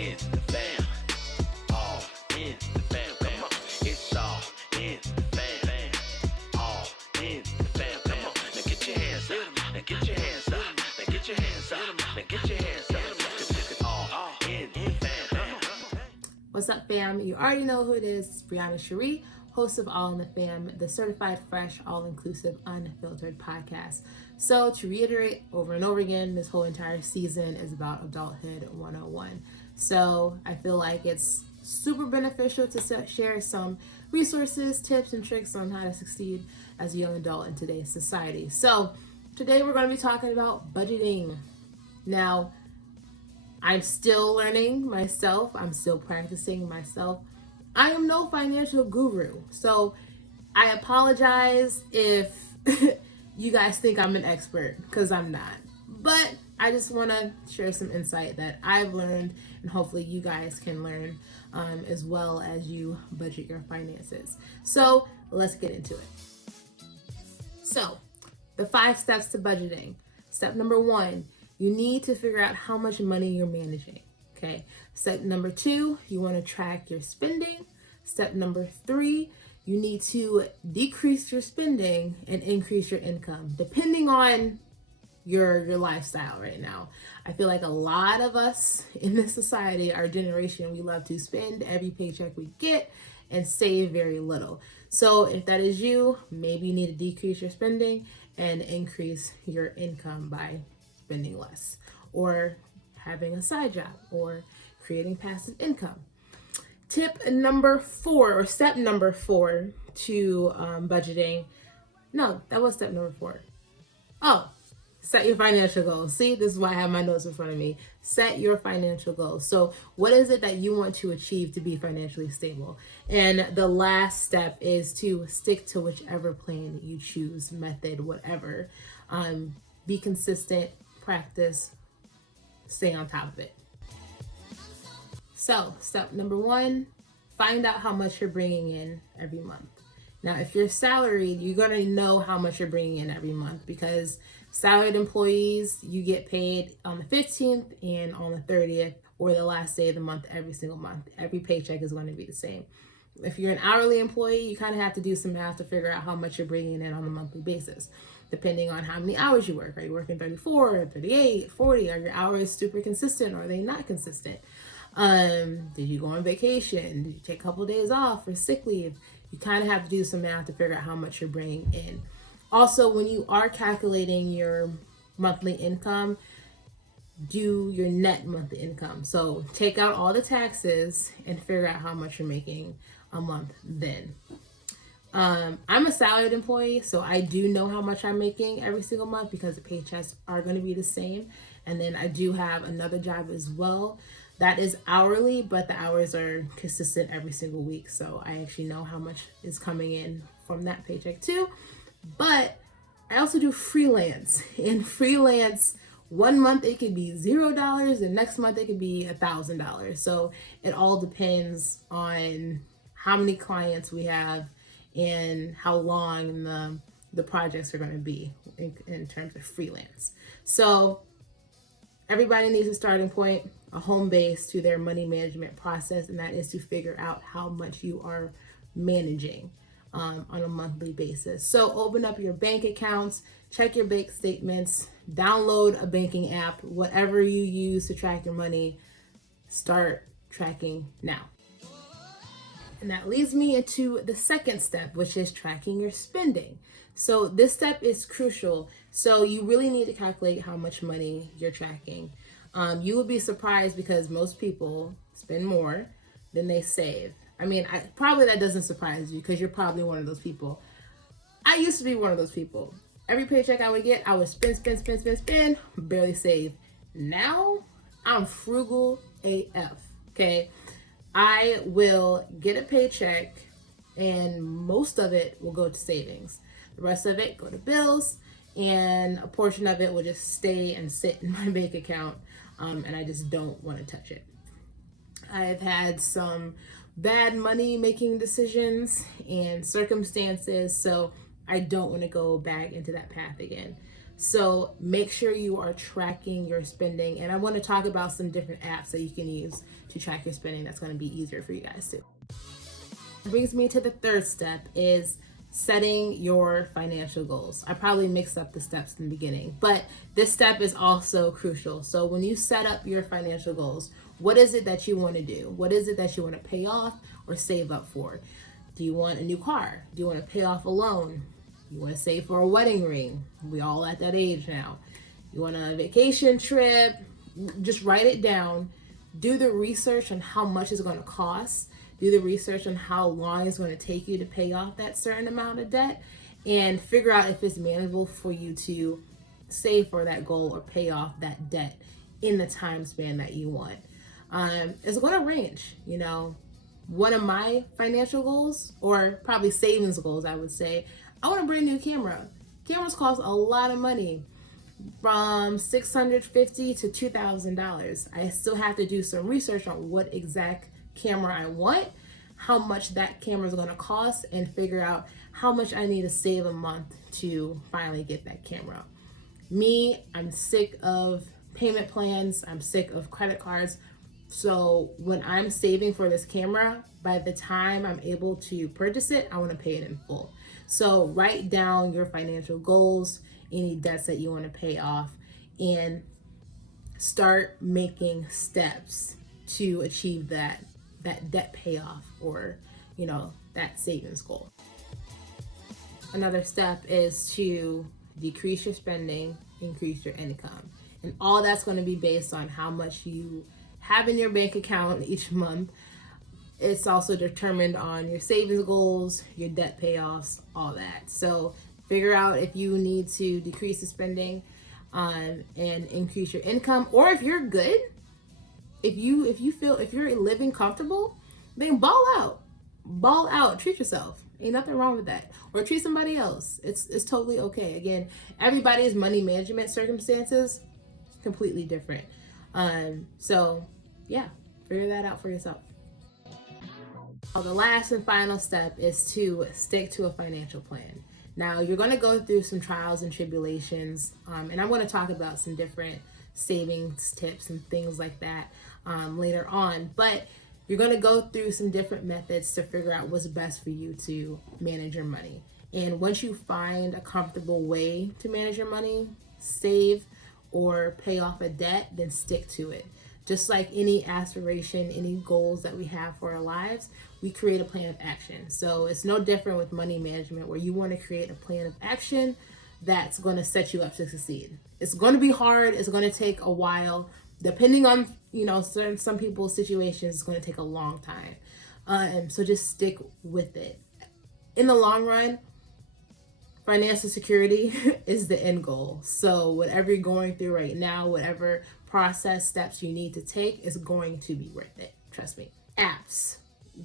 in the fam. All in the fam. Come on. It's all in the fam. All in the fam. Come on. Now get your hands up. Now get your hands up. Now get your hands up. Now get your hands up. All in the fam. What's up, fam? You already know who it is. It's Brianna Cherie, host of All in the Fam, the certified fresh, all-inclusive, unfiltered podcast. So to reiterate over and over again, this whole entire season is about adulthood 101. So I feel like it's super beneficial to share some resources, tips, and tricks on how to succeed as a young adult in today's society. So today we're going to be talking about budgeting. Now, I'm still learning myself. I'm still practicing myself. I am no financial guru, so I apologize if you guys think I'm an expert, because I'm not. But I just want to share some insight that I've learned, and hopefully you guys can learn as well as you budget your finances. So let's get into it. So the 5 steps to budgeting. Step number 1, you need to figure out how much money you're managing. Okay. Step number 2, you want to track your spending. Step number 3, you need to decrease your spending and increase your income, depending on your lifestyle right now. I feel like a lot of us in this society, our generation, we love to spend every paycheck we get and save very little. So if that is you, maybe you need to decrease your spending and increase your income by spending less, or having a side job, or creating passive income. Tip number 4, or step number 4 to budgeting. No, that was step number 4. Oh, set your financial goals. See, this is why I have my notes in front of me. Set your financial goals. So what is it that you want to achieve to be financially stable? And the last step is to stick to whichever plan you choose, method, whatever. Be consistent, practice, stay on top of it. So step number 1, find out how much you're bringing in every month. Now, if you're salaried, you're going to know how much you're bringing in every month, because salaried employees, you get paid on the 15th and on the 30th, or the last day of the month, every single month. Every paycheck is going to be the same. If you're an hourly employee, you kind of have to do some math to figure out how much you're bringing in on a monthly basis, depending on how many hours you work. Are you working 34, 38, 40? Are your hours super consistent, or are they not consistent? Did you go on vacation? Did you take a couple of days off for sick leave? You kind of have to do some math to figure out how much you're bringing in. Also, when you are calculating your monthly income, do your net monthly income. So take out all the taxes and figure out how much you're making a month then. I'm a salaried employee, so I do know how much I'm making every single month, because the paychecks are going to be the same. And then I do have another job as well that is hourly, but the hours are consistent every single week. So I actually know how much is coming in from that paycheck too. But I also do freelance. In freelance, one month it could be $0, and next month it could be $1,000. So it all depends on how many clients we have and how long the projects are going to be in terms of freelance. So everybody needs a starting point, a home base to their money management process, and that is to figure out how much you are managing on a monthly basis. So open up your bank accounts, check your bank statements, download a banking app, whatever you use to track your money, start tracking now. And that leads me into the second step, which is tracking your spending. So this step is crucial. So you really need to calculate how much money you're tracking. You will be surprised, because most people spend more than they save. I mean, probably that doesn't surprise you, because you're probably one of those people. I used to be one of those people. Every paycheck I would get, I would spend, barely save. Now, I'm frugal AF, okay? I will get a paycheck, and most of it will go to savings. The rest of it go to bills, and a portion of it will just stay and sit in my bank account, and I just don't want to touch it. I've had some bad money making decisions and circumstances, so I don't want to go back into that path again. So make sure you are tracking your spending. And I want to talk about some different apps that you can use to track your spending. That's going to be easier for you guys too. Brings me to the third step is setting your financial goals. I probably mixed up the steps in the beginning, but this step is also crucial. So when you set up your financial goals, what is it that you want to do? What is it that you want to pay off or save up for? Do you want a new car? Do you want to pay off a loan? You want to save for a wedding ring? We all at that age now. You want a vacation trip? Just write it down. Do the research on how much it's going to cost. Do the research on how long it's going to take you to pay off that certain amount of debt, and figure out if it's manageable for you to save for that goal or pay off that debt in the time span that you want. It's going to range. One of my financial goals, or probably savings goals, I would say, I want a brand new camera. Cameras cost a lot of money, from $650 to $2,000. I still have to do some research on what exact camera I want, how much that camera is going to cost, and figure out how much I need to save a month to finally get that camera. Me, I'm sick of payment plans. I'm sick of credit cards. So when I'm saving for this camera, by the time I'm able to purchase it, I want to pay it in full. So write down your financial goals, any debts that you want to pay off, and start making steps to achieve that debt payoff, or that savings goal. Another step is to decrease your spending, increase your income. And all that's going to be based on how much you have in your bank account each month. It's also determined on your savings goals, your debt payoffs, all that. So figure out if you need to decrease the spending and increase your income, or if you're good, if you're living comfortable, then ball out, treat yourself. Ain't nothing wrong with that. Or treat somebody else. It's totally okay. Again, everybody's money management circumstances completely different. So yeah, figure that out for yourself. The last and final step is to stick to a financial plan. Now, you're going to go through some trials and tribulations, and I'm going to talk about some different savings tips and things like that later on. But you're going to go through some different methods to figure out what's best for you to manage your money. And once you find a comfortable way to manage your money, save or pay off a debt, then stick to it. Just like any aspiration, any goals that we have for our lives, we create a plan of action. So it's no different with money management, where you want to create a plan of action that's going to set you up to succeed. It's going to be hard. It's going to take a while. Depending on, some people's situations, it's going to take a long time. So just stick with it. In the long run, financial security is the end goal. So whatever you're going through right now, whatever process steps you need to take, is going to be worth it. Trust me. Apps.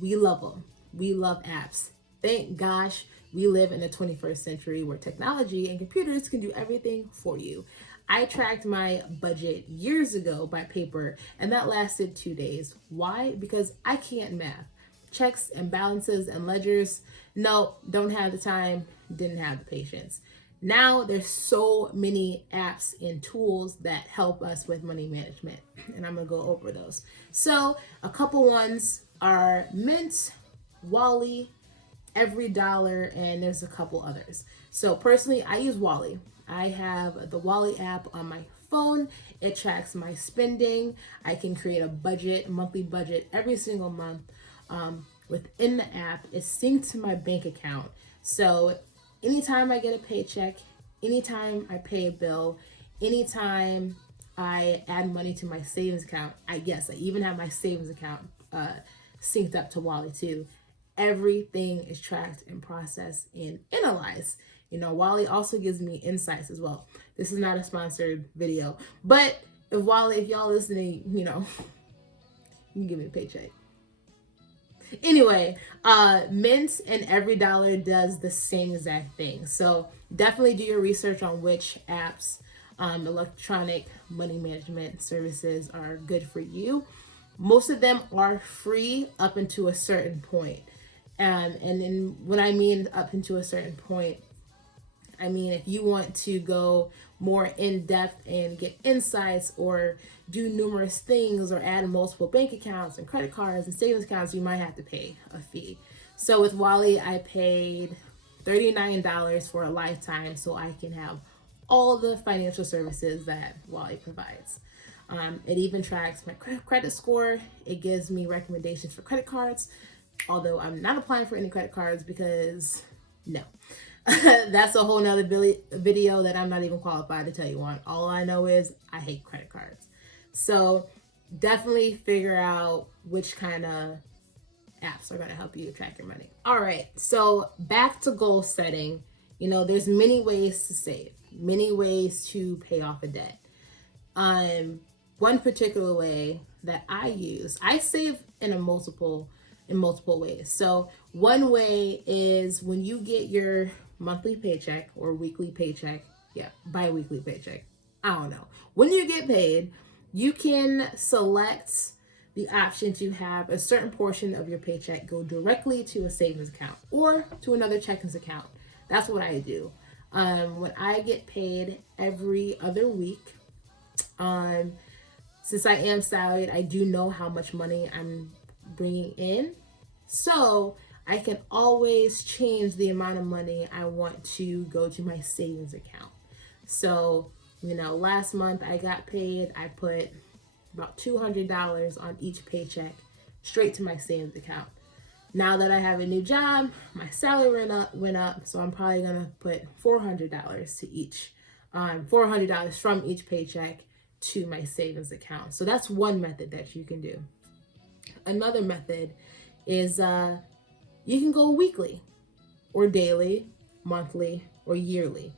We love them. We love apps. Thank gosh we live in the 21st century where technology and computers can do everything for you. I tracked my budget years ago by paper, and that lasted 2 days. Why? Because I can't math. Checks and balances and ledgers, no, don't have the time, didn't have the patience. Now there's so many apps and tools that help us with money management, and I'm gonna go over those. So a couple ones are Mint, Wally, EveryDollar, and there's a couple others. So personally, I use Wally. I have the Wally app on my phone. It tracks my spending. I can create a budget, monthly budget every single month. Within the app, it's synced to my bank account. So anytime I get a paycheck, anytime I pay a bill, anytime I add money to my savings account, I even have my savings account synced up to Wally too. Everything is tracked and processed and analyzed. Wally also gives me insights as well. This is not a sponsored video, but if y'all listening, you can give me a paycheck. Anyway, Mint and EveryDollar does the same exact thing. So definitely do your research on which apps, electronic money management services are good for you. Most of them are free up until a certain point. And then when I mean up into a certain point, I mean if you want to go more in depth and get insights or do numerous things or add multiple bank accounts and credit cards and savings accounts, you might have to pay a fee. So with Wally, I paid $39 for a lifetime so I can have all the financial services that Wally provides. It even tracks my credit score. It gives me recommendations for credit cards, although I'm not applying for any credit cards because no. That's a whole nother video that I'm not even qualified to tell you on. All I know is I hate credit cards. So definitely figure out which kind of apps are going to help you track your money. All right, so back to goal setting. You know, there's many ways to save, many ways to pay off a debt. One particular way that I use, I save in multiple ways. So one way is when you get your monthly paycheck or weekly paycheck, bi-weekly paycheck, I don't know. When you get paid, you can select the option to have a certain portion of your paycheck go directly to a savings account or to another checking account. That's what I do. When I get paid every other week, since I am salaried, I do know how much money I'm bringing in. So I can always change the amount of money I want to go to my savings account. So, you know, last month I got paid, I put about $200 on each paycheck straight to my savings account. Now that I have a new job, my salary went up, so I'm probably gonna put $400 to each, $400 from each paycheck to my savings account. So that's one method that you can do. Another method is you can go weekly or daily, monthly, or yearly.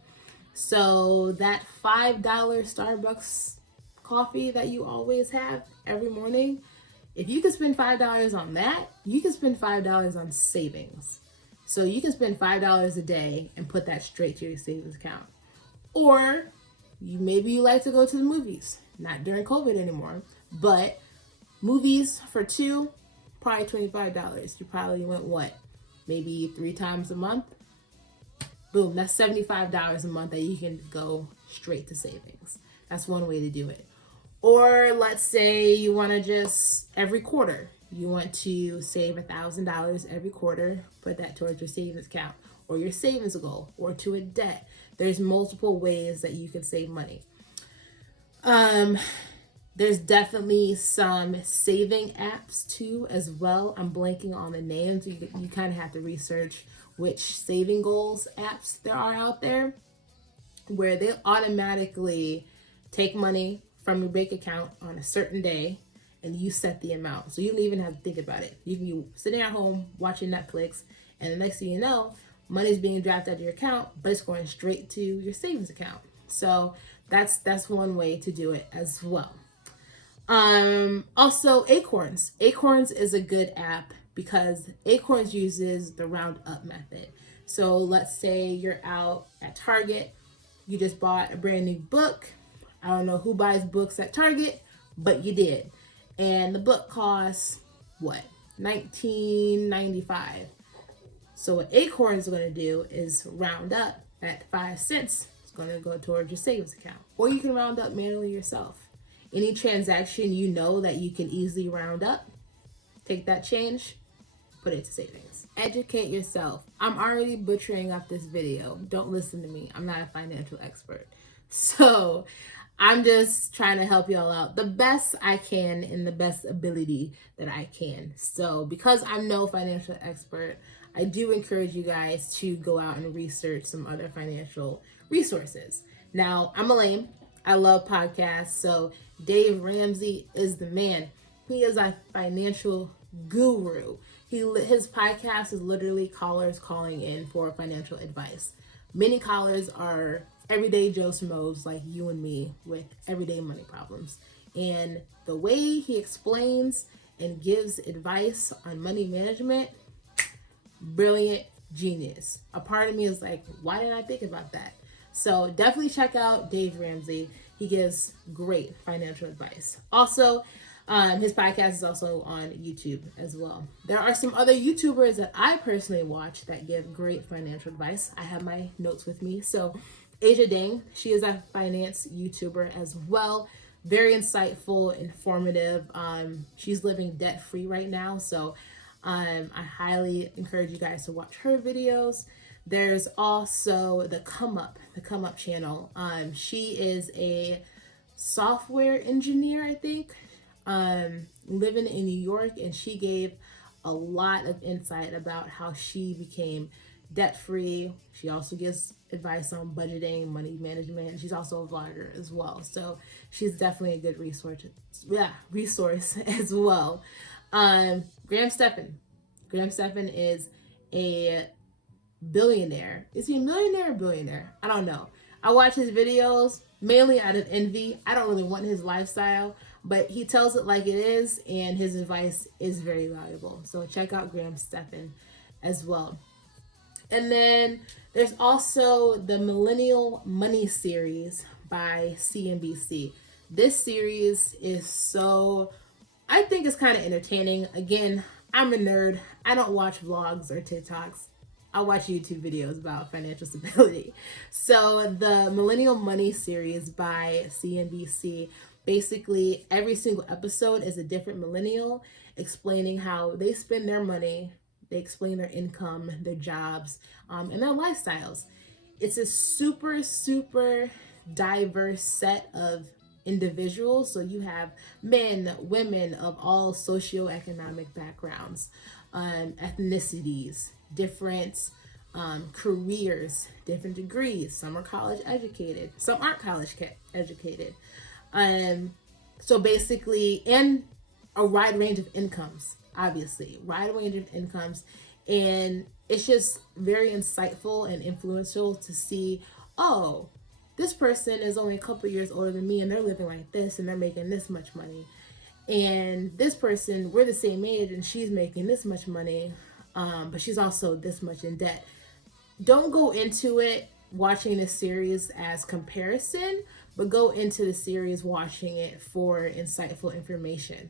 So that $5 Starbucks coffee that you always have every morning, if you can spend $5 on that, you can spend $5 on savings. So you can spend $5 a day and put that straight to your savings account. Or maybe you like to go to the movies, not during COVID anymore, but movies for two, probably $25. You probably went maybe 3 times a month. Boom, that's $75 a month that you can go straight to savings. That's one way to do it. Or let's say you want to just every quarter, you want to save $1,000 every quarter, put that towards your savings account or your savings goal or to a debt. There's multiple ways that you can save money. There's definitely some saving apps too as well. I'm blanking on the names. You kind of have to research which saving goals apps there are out there where they automatically take money from your bank account on a certain day and you set the amount. So you don't even have to think about it. You can be sitting at home watching Netflix and the next thing you know, money's being dropped out of your account, but it's going straight to your savings account. So that's one way to do it as well. Also Acorns. Acorns is a good app because Acorns uses the round up method. So let's say you're out at Target, you just bought a brand new book. I don't know who buys books at Target, but you did. And the book costs what? $19.95. So what Acorns is going to do is round up at 5 cents. It's going to go towards your savings account. Or you can round up manually yourself. Any transaction you know that you can easily round up, take that change, put it to savings. Educate yourself. I'm already butchering up this video. Don't listen to me. I'm not a financial expert. So I'm just trying to help y'all out the best I can in the best ability that I can. So because I'm no financial expert, I do encourage you guys to go out and research some other financial resources. Now, I'm a lame. I love podcasts. So Dave Ramsey is the man. He is a financial guru. His podcast is literally callers calling in for financial advice. Many callers are everyday Joe Schmoes like you and me with everyday money problems. And the way he explains and gives advice on money management, brilliant, genius. A part of me is like, why didn't I think about that? So definitely check out Dave Ramsey. He gives great financial advice. Also, his podcast is also on YouTube as well. There are some other YouTubers that I personally watch that give great financial advice. I have my notes with me, so Asia Dang, she is a finance YouTuber as well. Very insightful, informative. She's living debt free right now, so I highly encourage you guys to watch her videos. There's also the Come Up channel. She is a software engineer, I think, living in New York, and she gave a lot of insight about how she became debt free. She also gives advice on budgeting, money management. She's also a vlogger as well, so she's definitely a good resource. Yeah, resource as well. Stephan. Stephan is a billionaire. Is he a millionaire or billionaire? I don't know. I watch his videos mainly out of envy. I don't really want his lifestyle, but he tells it like it is, and his advice is very valuable. So check out Stephan as well. And then there's also the Millennial Money series by CNBC. This series is so, I think it's kind of entertaining. Again, I'm a nerd. I don't watch vlogs or TikToks. I watch YouTube videos about financial stability. So the Millennial Money series by CNBC, basically every single episode is a different millennial explaining how they spend their money. They explain their income, their jobs, and their lifestyles. It's a super, super diverse set of individuals. So you have men, women of all socioeconomic backgrounds, ethnicities, different careers, different degrees. Some are college educated, some aren't college educated. So basically, and a wide range of incomes, obviously, wide range of incomes. And it's just very insightful and influential to see, oh, this person is only a couple years older than me and they're living like this and they're making this much money. And this person, we're the same age and she's making this much money, but she's also this much in debt. Don't go into it watching this series as comparison, but go into the series watching it for insightful information,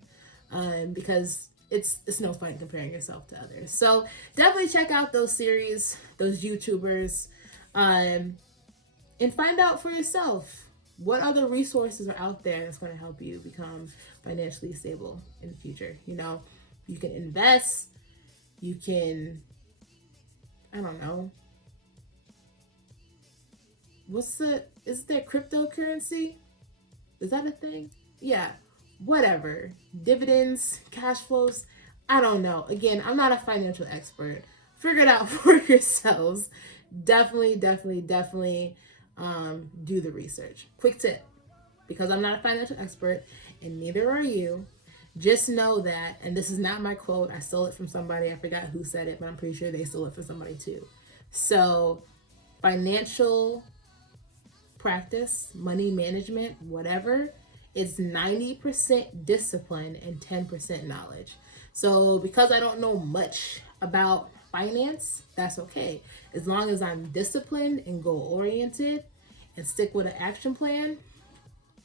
because it's no fun comparing yourself to others. So definitely check out those series, those YouTubers, and find out for yourself what other resources are out there that's going to help you become financially stable in the future. You know, you can invest, you can, I don't know, is there cryptocurrency? Is that a thing? Yeah, whatever. Dividends, cash flows, I don't know. Again, I'm not a financial expert. Figure it out for yourselves. Definitely do the research. Quick tip, because I'm not a financial expert and neither are you, just know that, and this is not my quote, I stole it from somebody, I forgot who said it, but I'm pretty sure they stole it from somebody too. So financial practice, money management, whatever, is 90% discipline and 10% knowledge. So because I don't know much about finance, that's okay. As long as I'm disciplined and goal oriented and stick with an action plan,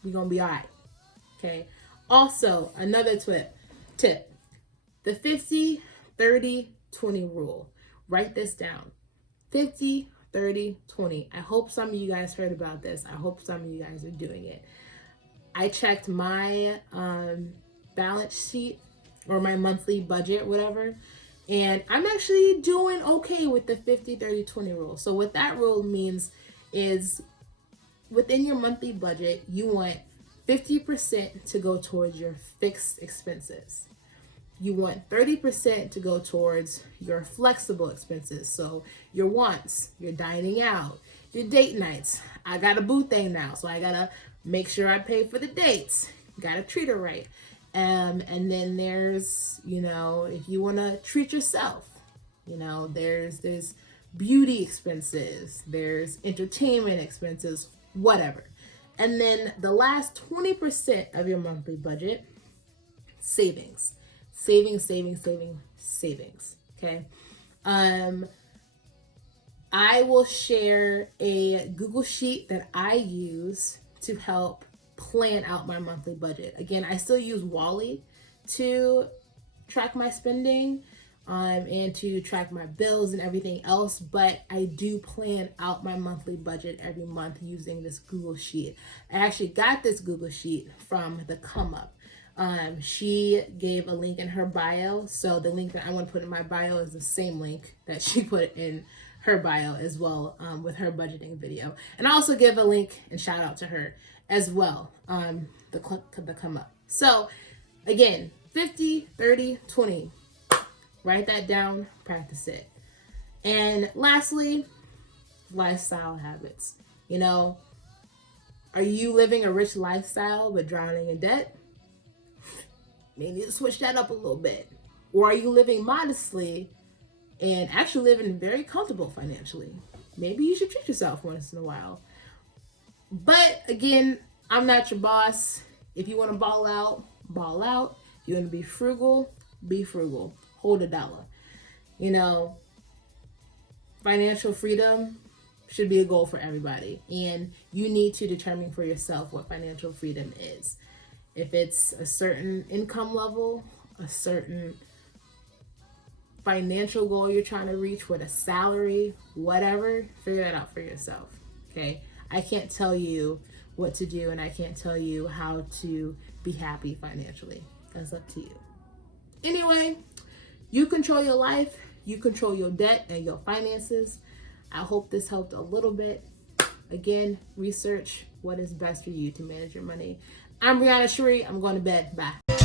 we're gonna be all right. Okay. Also, another tip, the 50-30-20 rule. Write this down. 50-30-20. I hope some of you guys heard about this. I hope some of you guys are doing it. I checked my balance sheet or my monthly budget, whatever, and I'm actually doing okay with the 50-30-20 rule. So what that rule means is within your monthly budget, you want 50% to go towards your fixed expenses. You want 30% to go towards your flexible expenses. So your wants, your dining out, your date nights. I got a boo thing now, so I gotta make sure I pay for the dates. Gotta treat her right. And then there's, if you wanna treat yourself, there's beauty expenses, there's entertainment expenses, whatever. And then the last 20% of your monthly budget, savings. Savings. Okay. I will share a Google Sheet that I use to help plan out my monthly budget. Again, I still use Wally to track my spending, and to track my bills and everything else. But I do plan out my monthly budget every month using this Google Sheet. I actually got this Google Sheet from the Come Up. She gave a link in her bio. So the link that I want to put in my bio is the same link that she put in her bio as well, with her budgeting video. And I also give a link and shout out to her as well, the Come Up. So again, 50, 30, 20. Write that down, practice it. And lastly, lifestyle habits. You know, are you living a rich lifestyle but drowning in debt? Maybe you need to switch that up a little bit. Or are you living modestly and actually living very comfortable financially? Maybe you should treat yourself once in a while. But again, I'm not your boss. If you want to ball out, ball out. If you want to be frugal, be frugal. Hold a dollar. You know, financial freedom should be a goal for everybody. And you need to determine for yourself what financial freedom is. If it's a certain income level, a certain financial goal you're trying to reach with a salary, whatever, figure that out for yourself. Okay? I can't tell you what to do, and I can't tell you how to be happy financially. That's up to you. Anyway, you control your life, you control your debt and your finances. I hope this helped a little bit. Again, research what is best for you to manage your money. I'm Brianna Sheree. I'm going to bed. Bye.